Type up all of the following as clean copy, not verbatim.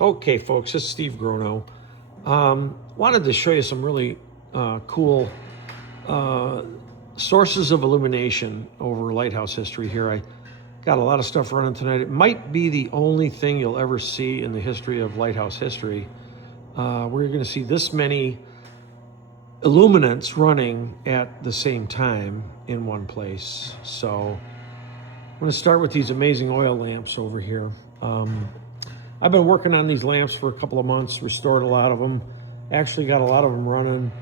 Okay, folks, this is Steve Grono. Wanted to show you some really cool sources of illumination over Lighthouse history here. I got a lot of stuff running tonight. It might be the only thing you'll ever see in the history of Lighthouse history where you're going to see this many illuminants running at the same time in one place. So I'm going to start with these amazing oil lamps over here. I've been working on these lamps for a couple of months, restored a lot of them, actually got a lot of them running.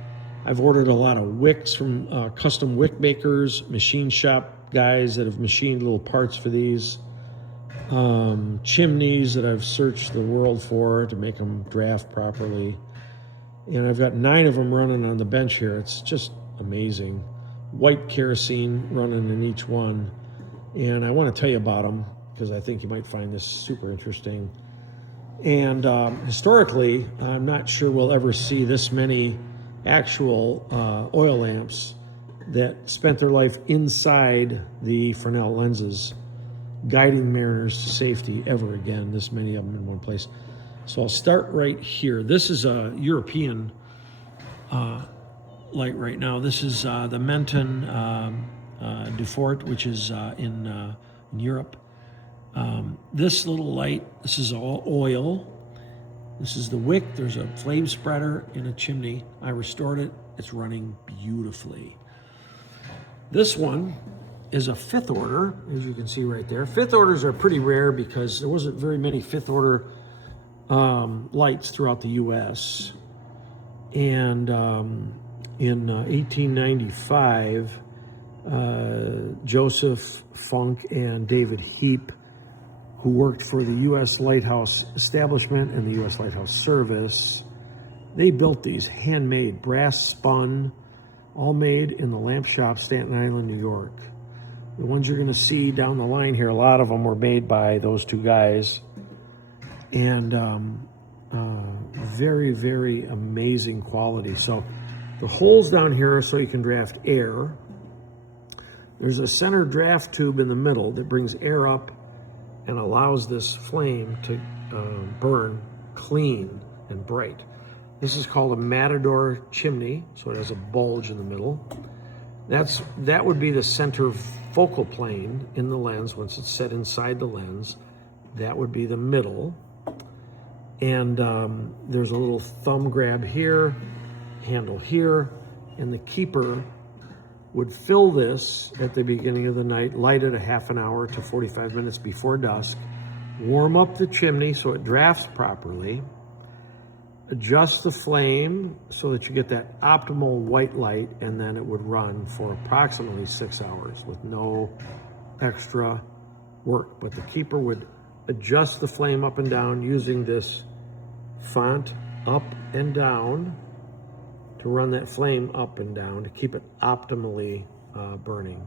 I've ordered a lot of wicks from custom wick makers, machine shop guys that have machined little parts for these, chimneys that I've searched the world for to make them draft properly. And I've got 9 of them running on the bench here. It's just amazing. White kerosene running in each one. And I want to tell you about them because I think you might find this super interesting. And historically, I'm not sure we'll ever see this many actual oil lamps that spent their life inside the FRESNEL lenses, guiding mariners to safety ever again, this many of them in one place. So I'll start right here. This is a European light right now. This is the Menton Dufort, which is in Europe. This little light, this is all oil. This is the wick. There's a flame spreader in a chimney. I restored it. It's running beautifully. This one is a 5th order, as you can see right there. 5th orders are pretty rare because there wasn't very many 5th order lights throughout the U.S. And in 1895, Joseph Funk and David Heap, who worked for the U.S. Lighthouse establishment and the U.S. Lighthouse Service, they built these handmade, brass spun, all made in the lamp shop, Staten Island, New York. The ones you're going to see down the line here, a lot of them were made by those two guys. And very, very amazing quality. So the holes down here are so you can draft air. There's a center draft tube in the middle that brings air up and allows this flame to burn clean and bright. This is called a Matador chimney, so it has a bulge in the middle. That would be the center focal plane in the lens once it's set inside the lens. That would be the middle. And there's a little thumb grab here, handle here, and the keeper would fill this at the beginning of the night, light it a half an hour to 45 minutes before dusk, warm up the chimney so it drafts properly, adjust the flame so that you get that optimal white light, and then it would run for approximately 6 hours with no extra work. But the keeper would adjust the flame up and down using this font up and down to run that flame up and down to keep it optimally burning.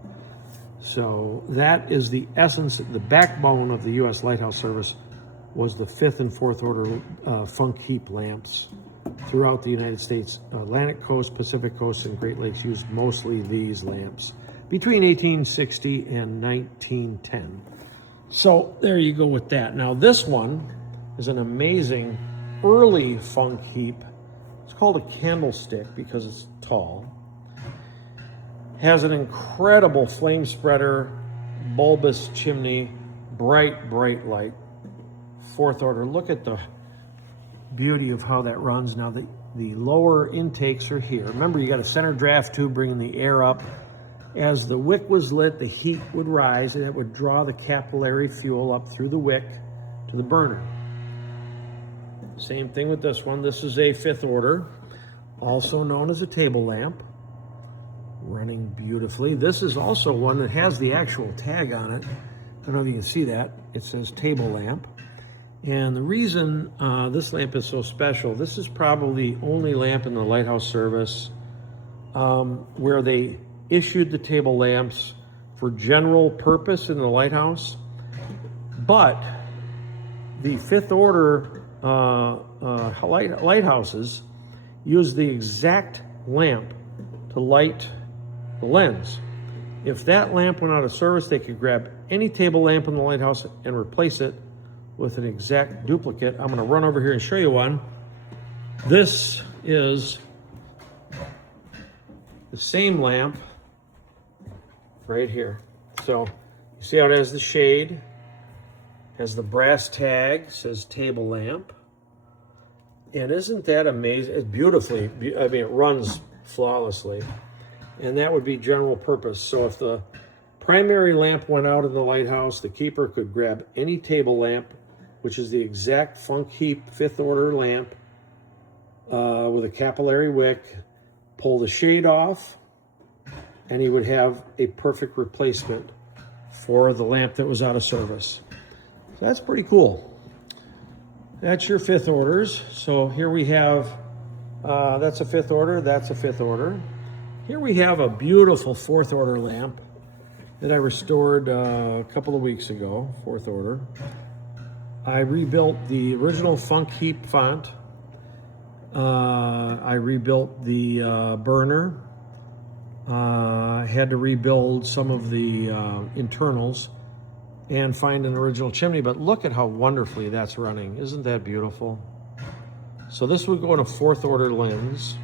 So that is the essence, the backbone of the U.S. Lighthouse Service was the 5th and 4th order Funk Heap lamps throughout the United States. Atlantic coast, Pacific coast, and Great Lakes used mostly these lamps between 1860 and 1910. So there you go with that. Now this one is an amazing early Funk Heap. It's called a candlestick because it's tall. Has an incredible flame spreader, bulbous chimney, bright, bright light. 4th order. Look at the beauty of how that runs. Now the lower intakes are here. Remember, you got a center draft tube bringing the air up. As the wick was lit, the heat would rise and it would draw the capillary fuel up through the wick to the burner. Same thing with this one. This is a 5th order, also known as a table lamp, running beautifully. This is also one that has the actual tag on it. I don't know if you can see that. It says table lamp. And the reason this lamp is so special, this is probably the only lamp in the Lighthouse Service where they issued the table lamps for general purpose in the lighthouse, but the 5th order lighthouses use the exact lamp to light the lens. If that lamp went out of service, they could grab any table lamp in the lighthouse and replace it with an exact duplicate. I'm going to run over here and show you one. This is the same lamp right here. So you see how it has the shade, has the brass tag, says table lamp. And isn't that amazing? It's beautifully, I mean, it runs flawlessly. And that would be general purpose. So if the primary lamp went out in the lighthouse, the keeper could grab any table lamp, which is the exact Funk Heap 5th order lamp with a capillary wick, pull the shade off, and he would have a perfect replacement for the lamp that was out of service. So that's pretty cool. That's your 5th orders. So here we have, that's a 5th order, that's a 5th order. Here we have a beautiful 4th order lamp that I restored a couple of weeks ago, 4th order. I rebuilt the original Funk Heap font. I rebuilt the burner. I had to rebuild some of the internals and find an original chimney, but look at how wonderfully that's running. Isn't that beautiful? So this would go in a 4th order lens.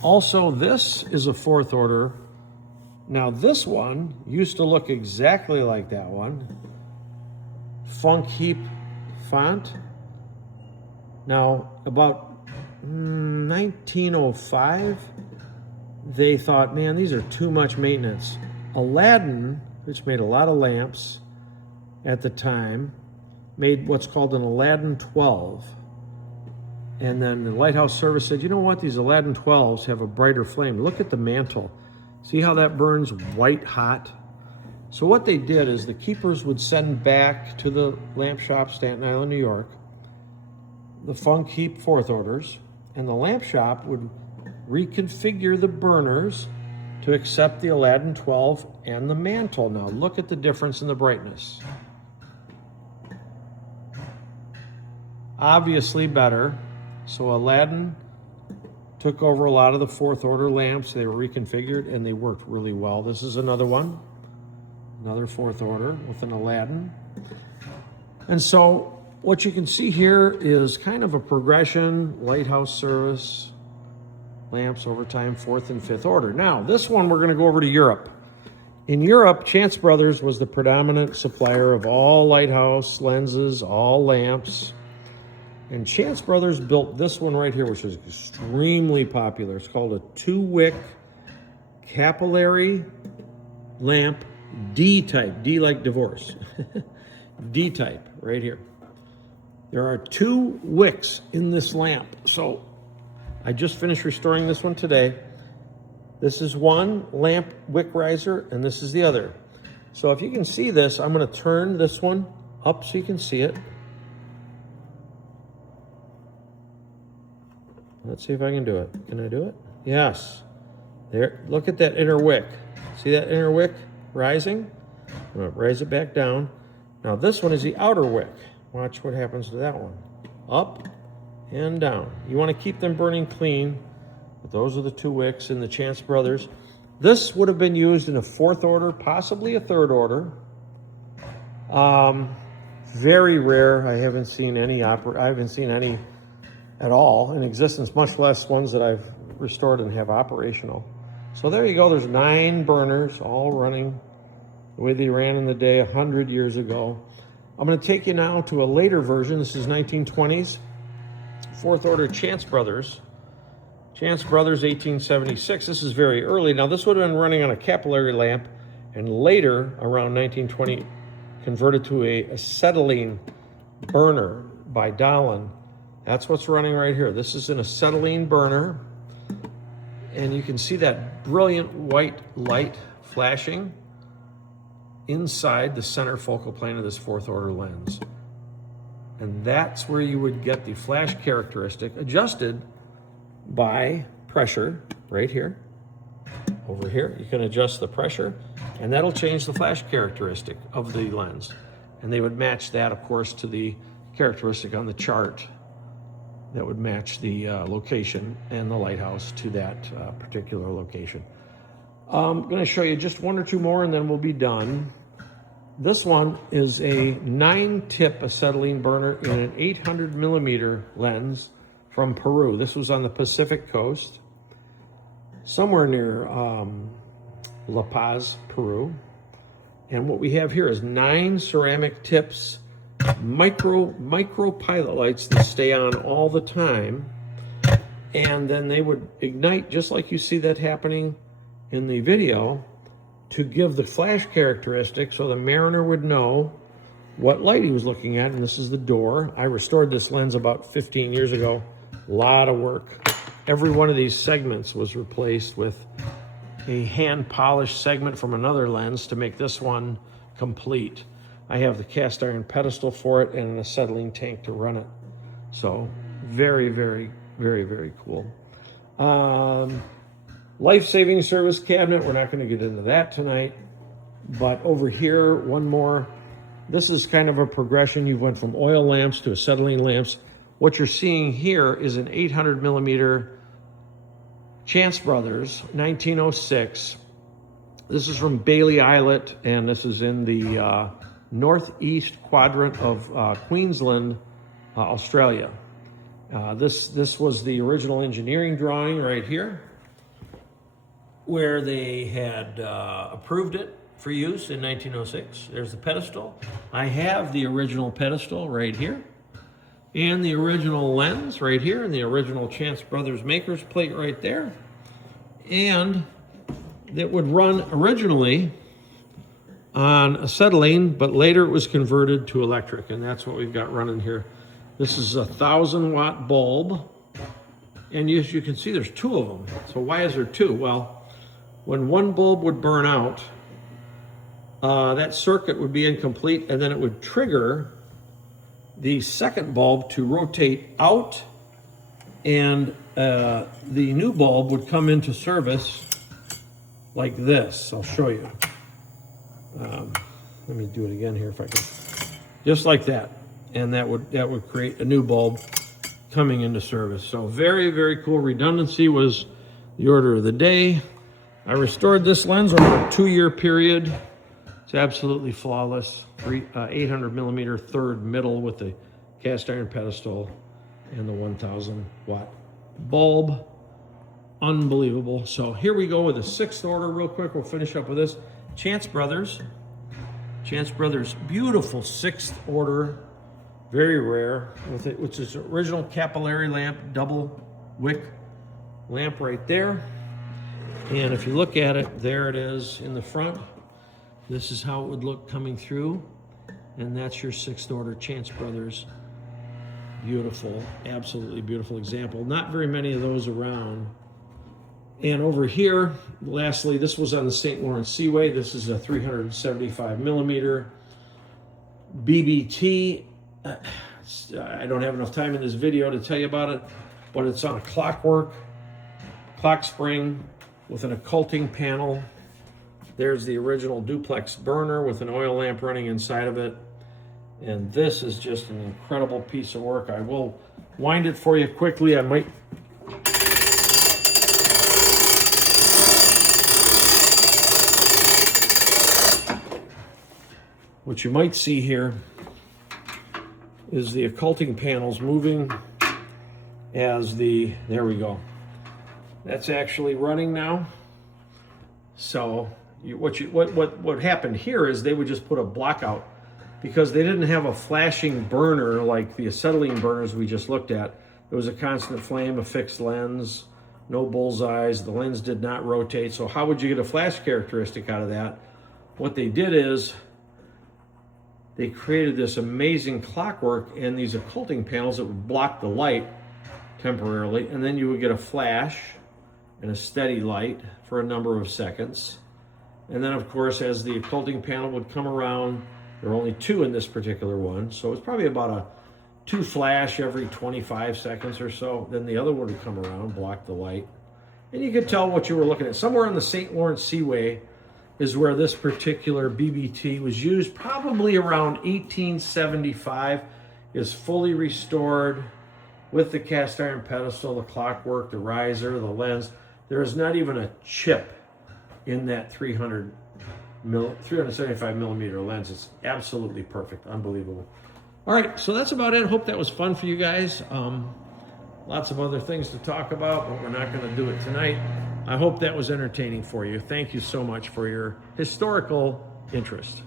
Also, this is a 4th order. Now this one used to look exactly like that one. Funk Heap font. Now, about 1905, they thought, man, these are too much maintenance. Aladdin, which made a lot of lamps at the time, made what's called an Aladdin 12. And then the Lighthouse service said, you know what, these Aladdin 12s have a brighter flame. Look at the mantle. See how that burns white hot? So what they did is the keepers would send back to the lamp shop, Staten Island, New York, the Funk Heap 4th orders, and the lamp shop would reconfigure the burners to accept the Aladdin 12 and the mantle. Now look at the difference in the brightness. Obviously better. So Aladdin took over a lot of the 4th order lamps. They were reconfigured and they worked really well. This is another one, another 4th order with an Aladdin. And so what you can see here is kind of a progression, Lighthouse service, lamps over time, 4th and 5th order. Now, this one we're going to go over to Europe. In Europe, Chance Brothers was the predominant supplier of all Lighthouse lenses, all lamps. And Chance Brothers built this one right here, which is extremely popular. It's called a 2-wick capillary lamp D-type, D like divorce. D-type, right here. There are 2 wicks in this lamp. So I just finished restoring this one today. This is one lamp wick riser, and this is the other. So if you can see this, I'm going to turn this one up so you can see it. Let's see if I can do it. Can I do it? Yes. There. Look at that inner wick. See that inner wick rising? I'm going to raise it back down. Now this one is the outer wick. Watch what happens to that one. Up and down. You want to keep them burning clean. But those are the 2 wicks in the Chance Brothers. This would have been used in a 4th order, possibly a 3rd order. Very rare. I haven't seen any at all in existence, much less ones that I've restored and have operational. So there you go. There's 9 burners all running the way they ran in the day 100 years ago. I'm going to take you now to a later version. This is 1920s, 4th order Chance Brothers. Chance Brothers, 1876. This is very early. Now this would have been running on a capillary lamp, and later, around 1920, converted to a acetylene burner by Dahlen. That's what's running right here. This is an acetylene burner, and you can see that brilliant white light flashing inside the center focal plane of this 4th order lens. And that's where you would get the flash characteristic adjusted by pressure right here. Over here, you can adjust the pressure, and that'll change the flash characteristic of the lens. And they would match that, of course, to the characteristic on the chart that would match the location and the lighthouse to that particular location. I'm going to show you just 1 or 2 more and then we'll be done. This one is a 9-tip acetylene burner in an 800 millimeter lens from Peru. This was on the Pacific coast, somewhere near La Paz, Peru. And what we have here is 9 ceramic tips, micro pilot lights that stay on all the time. And then they would ignite just like you see that happening in the video, to give the flash characteristic so the mariner would know what light he was looking at. And this is the door. I restored this lens about 15 years ago. A lot of work. Every one of these segments was replaced with a hand polished segment from another lens to make this one complete. I have the cast iron pedestal for it and an acetylene tank to run it. So very, very, very, very cool. Life-saving service cabinet. We're not going to get into that tonight. But over here, one more. This is kind of a progression. You went from oil lamps to acetylene lamps. What you're seeing here is an 800 millimeter Chance Brothers, 1906. This is from Bailey Islet, and this is in the northeast quadrant of Queensland, Australia. This was the original engineering drawing right here, where they had approved it for use in 1906. There's the pedestal. I have the original pedestal right here, and the original lens right here, and the original Chance Brothers maker's plate right there. And it would run originally on acetylene, but later it was converted to electric, and that's what we've got running here. This is a 1,000-watt bulb, and as you can see, there's 2 of them. So why is there 2? Well, when one bulb would burn out, that circuit would be incomplete, and then it would trigger the second bulb to rotate out, and the new bulb would come into service like this. I'll show you. Let me do it again here if I can. Just like that. And that would create a new bulb coming into service. So very, very cool. Redundancy was the order of the day. I restored this lens over a 2-year period. It's absolutely flawless. 800 millimeter third middle with the cast iron pedestal and the 1,000-watt bulb. Unbelievable. So here we go with the 6th order real quick. We'll finish up with this. Chance Brothers. Chance Brothers, beautiful 6th order, very rare, with it, which is original capillary lamp, double wick lamp right there. And if you look at it, there it is in the front. This is how it would look coming through. And that's your 6th order Chance Brothers. Beautiful, absolutely beautiful example. Not very many of those around. And over here, lastly, this was on the St. Lawrence Seaway. This is a 375 millimeter BBT. I don't have enough time in this video to tell you about it, but it's on a clock spring with an occulting panel. There's the original duplex burner with an oil lamp running inside of it. And this is just an incredible piece of work. I will wind it for you quickly. I might... What you might see here is the occulting panels moving as the... There we go. That's actually running now. So what happened here is they would just put a blackout, because they didn't have a flashing burner like the acetylene burners we just looked at. It was a constant flame, a fixed lens, no bullseyes. The lens did not rotate. So how would you get a flash characteristic out of that? What they did is they created this amazing clockwork and these occulting panels that would block the light temporarily, and then you would get a flash and a steady light for a number of seconds. And then, of course, as the occulting panel would come around, there were only 2 in this particular one, so it's probably about a 2 flash every 25 seconds or so. Then the other one would come around, block the light, and you could tell what you were looking at. Somewhere on the St. Lawrence Seaway is where this particular BBT was used, probably around 1875. Is fully restored with the cast iron pedestal, the clockwork, the riser, the lens. There is not even a chip in that 300 375 millimeter lens. It's absolutely perfect, unbelievable. All right, so that's about it. Hope that was fun for you guys. Lots of other things to talk about, but we're not going to do it tonight. I hope that was entertaining for you. Thank you so much for your historical interest.